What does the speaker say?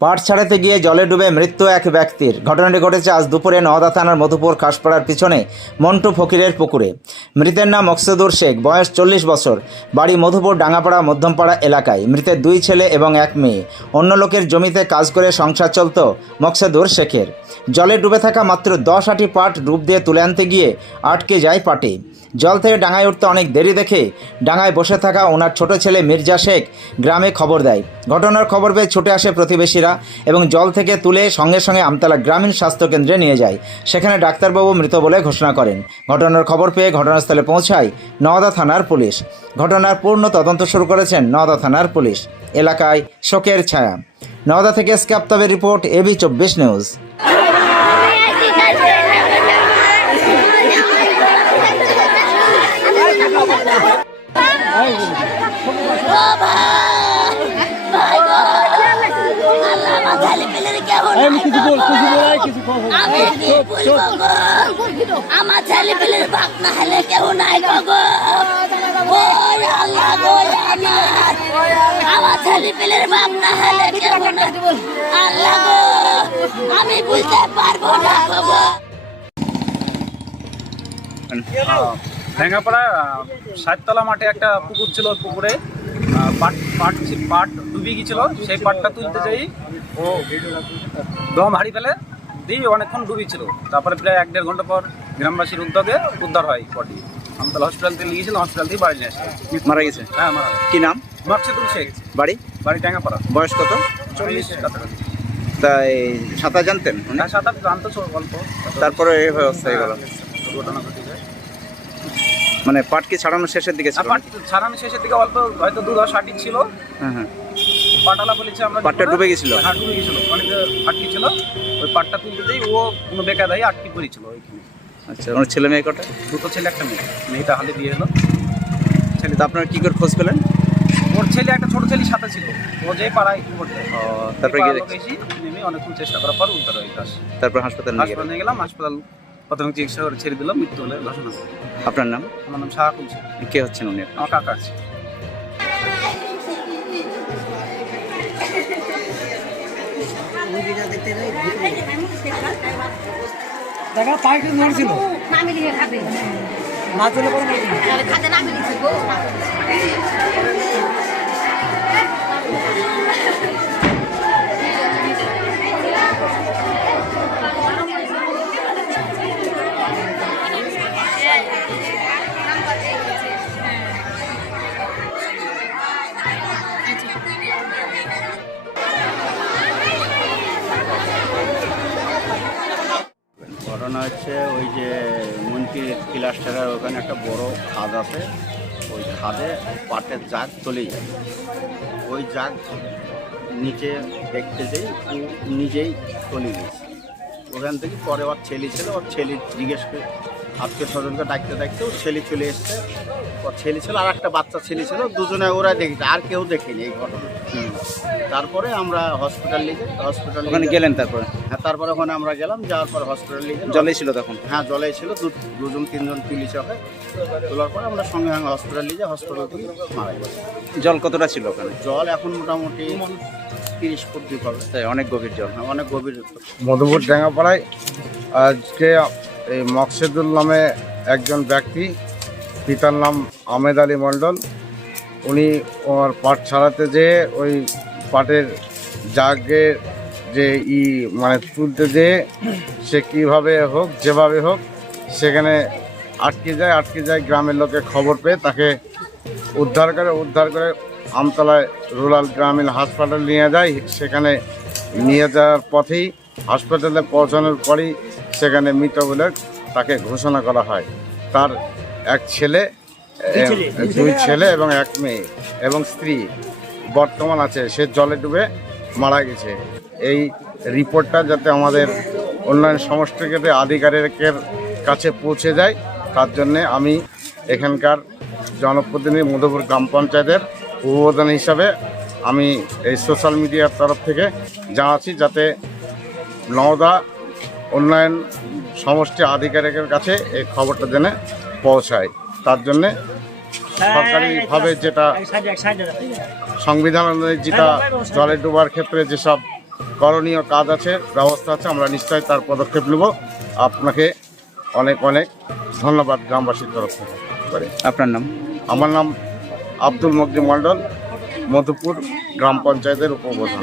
পাট ছাড়াতে গিয়ে জলে ডুবে মৃত্যু এক ব্যক্তির। ঘটনাটি ঘটেছে আজ দুপুরে নওদা থানার মধুপুর খাসপাড়ার পিছনে মন্টু ফকিরের পুকুরে। মৃতের নাম মকসুদুর শেখ, বয়স চল্লিশ বছর, বাড়ি মধুপুর ডাঙ্গাপাড়া মধ্যমপাড়া এলাকায়। মৃতের দুই ছেলে এবং এক মেয়ে। অন্য লোকের জমিতে কাজ করে সংসার চলত মকসুদুর শেখের। জলে ডুবে থাকা মাত্র দশ আটি পাট ডুব দিয়ে তুলে আনতে গিয়ে আটকে যায় পাটে। জল থেকে ডাঙায় উঠতে অনেক দেরি দেখে ডাঙায় বসে থাকা ওনার ছোট ছেলে মির্জা শেখ গ্রামে খবর দেয়। ঘটনার খবর পেয়ে ছুটে আসে প্রতিবেশীরা এবং জল থেকে তুলে সঙ্গে সঙ্গে আমতলা গ্রামীণ স্বাস্থ্যকেন্দ্রে নিয়ে যায়। সেখানে ডাক্তারবাবু মৃত বলে ঘোষণা করেন। ঘটনার খবর পেয়ে ঘটনাস্থলে পৌঁছায় নওদা থানার পুলিশ। ঘটনার পূর্ণ তদন্ত শুরু করেছেন নওদা থানার পুলিশ। এলাকায় শোকের ছায়া। নওদা থেকে স্ক্যাপ্তাবের রিপোর্ট এবি চব্বিশ নিউজ। আমার ছেলে পেলের বাপ না হলে কেউ নাই গো আল্লাহ গো আমার ছেলে পেলের বাপ না হলে কেউ নাই আল্লাহ গো, আমি বুঝতে পারব না গো ভেঙাপাড়া সাততলা মাঠে একটা পুকুর ছিল পুকুরে। পাট পাট পাট ডুবে গিয়েছিল। সেই পাটটা তুলতে যাই ও দম হারিয়ে ফেলে দিয়ে অনেকক্ষণ ডুবেছিল তারপরে প্রায় এক দেড় ঘণ্টা পর গ্রামবাসীর উদ্যোগে উদ্ধার হয় পটি আমতলা হসপিটাল থেকে নিয়ে গেছিলাম হসপিটাল থেকে বাড়ি নিয়ে মারা গেছে? হ্যাঁ মারা কি নাম? মাকসেদুল শেখ। বাড়ি? বাড়ি ট্যাঙ্গাপাড়া। বয়স কত? চল্লিশ কাছাকাছি। তাই সাঁতার জানতেন হ্যাঁ সাত আট জানতো অল্প তারপরে এই অবস্থা হয়ে গেল। ঘটনা ঘটে যায় মানে পাট কি ছাড়ানো শেষের দিকে ছিল? পাট ছাড়ানো শেষের দিকে অল্প হয়তো দু দশ আটি ছিল। হ্যাঁ হ্যাঁ। পাটালা বলেছে আমরা পাটটা ডুবে গেছিল? হ্যাঁ ডুবে গেছিল। অনেকে আটকে ছিল ওই পাটটা তুলতে যাই ও কোনো বেকাদাই আটকে পড়েছিল ওইখানে। আচ্ছা ওনার ছেলে মেয়ে কটা? দুটো ছেলে একটা মেয়ে। মেয়েটা হালে দিয়ে এলো। ছেলে তো আপনারা কি করে খোঁজ পেলেন? ওর ছেলে একটা ছোট ছেলে সাথে ছিল। ও যে পাড়ায় করতে। তারপরে গিয়ে দেখছি নেমে অনেকক্ষণ চেষ্টা করার পর উদ্ধার হয়ে তারপর হাসপাতাল হাসপাতাল গেলাম হাসপাতাল প্রাথমিক চিকিৎসা করে ছেড়ে দিলাম মৃত্যু হলে ঘোষণা। আপনার নাম? আমার নাম শাহ কুলছে কে হচ্ছেন উনি? আমার কাকা আছে দেখা পাইকে না চলে খাতে ঘটনা হচ্ছে ওই যে মন্ত্রী ক্লাস্টারের ওখানে একটা বড় খাদ আছে। ওই খাদে পাটের জাগ চলে যায়। ওই জাগ নিচে দেখতে যেই ও নিজেই চলে গেছে ওখান থেকে পরে ওর ছেলে ছিল, ওর ছেলে জিজ্ঞেস করে আত্মীয় স্বজনকে ডাকতে ডাকতে ও ছেলে চলে এসছে। ছেলে ছিল আর একটা বাচ্চা ছেলে ছিল দুজনে ওরা দেখেছে আর কেউ দেখেনি এই ঘটনা। তারপরে আমরা হসপিটাল নিয়ে যাই হসপিটাল ওখানে গেলেন তারপরে? হ্যাঁ তারপরে ওখানে আমরা গেলাম যাওয়ার পর হসপিটাল নিয়ে গেলাম। জলে ছিল তখন? হ্যাঁ জলে ছিল দু- দুজন তিনজন পুলিশ হবে। তোলার পর আমরা সঙ্গে সঙ্গে হসপিটাল নিয়ে যাই হসপিটাল থেকে মারা গেছে জল কতটা ছিল ওখানে? জল এখন মোটামুটি তিরিশ ফুট ডিপ হবে। তাই অনেক গভীর জল। হ্যাঁ, অনেক গভীর মধুপুর ডাঙ্গাপাড়ায় আজকে এই মকসেদুল নামে একজন ব্যক্তি পিতার নাম আমেদ আলী মণ্ডল। উনি ওর পাট ছাড়াতে যেয়ে ওই পাটের জাগের যে ই মানে তুলতে যেয়ে সে কীভাবে হোক, যেভাবে হোক, সেখানে আটকে যায় আটকে যায়, গ্রামের লোকে খবর পেয়ে তাকে উদ্ধার করে উদ্ধার করে আমতলায় রুরাল গ্রামীণ হাসপাতাল নিয়ে যায়। সেখানে নিয়ে যাওয়ার পথেই হাসপাতালে পৌঁছানোর পরই সেখানে মৃত বলে তাকে ঘোষণা করা হয়। তার এক ছেলে দুই ছেলে এবং এক মেয়ে এবং স্ত্রী। বর্তমান আছে সে জলে ডুবে মারা গেছে। এই রিপোর্টটা যাতে আমাদের অন্যান্য সমষ্টিগত আধিকারিকের কাছে পৌঁছে যায় তার জন্যে আমি এখানকার জনপ্রতিনিধি মধুপুর গ্রাম পঞ্চায়েতের উদ্বোধন হিসাবে আমি এই সোশ্যাল মিডিয়ার তরফ থেকে জানাচ্ছি যাতে নওদা উন্নয়ন সমষ্টি আধিকারিকের কাছে এই খবরটা জেনে পৌঁছায়। তার জন্যে সরকারিভাবে যেটা সংবিধান অনুযায়ী যেটা জলে ডোবার ক্ষেত্রে যেসব করণীয় কাজ আছে ব্যবস্থা আছে আমরা নিশ্চয়ই তার পদক্ষেপ নেব। আপনাকে অনেক অনেক ধন্যবাদ গ্রামবাসীর তরফ থেকে। আপনার নাম? আমার নাম আব্দুল মকদি মণ্ডল মধুপুর গ্রাম পঞ্চায়েতের উপপ্রধান।